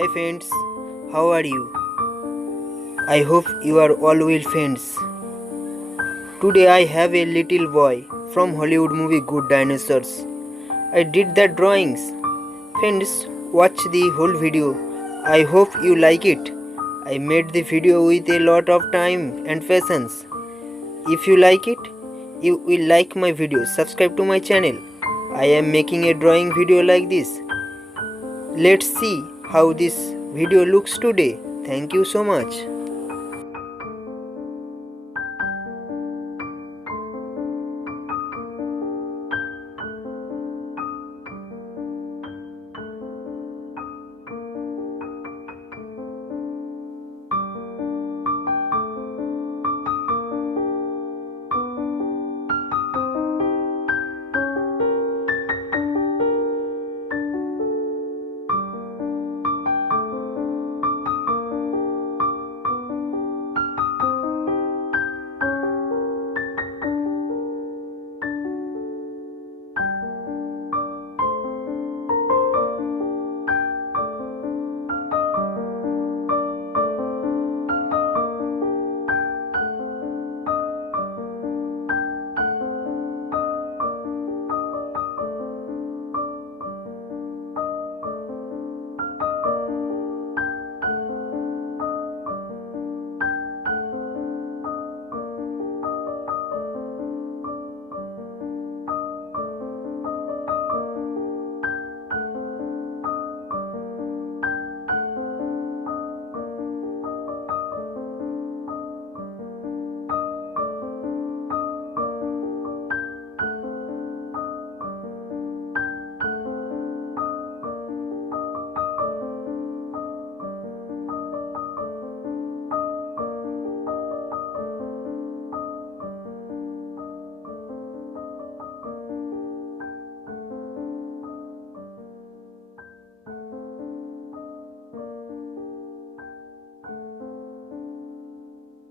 Hi friends, how are you? I hope you are all well friends. Today I have a little boy from Hollywood movie Good Dinosaurs. I did the drawings. Friends, watch the whole video. I hope you like it. I made the video with a lot of time and patience. If you like it, you will like my video. Subscribe to my channel. I am making a drawing video like this. Let's see how this video looks today. Thank you so much.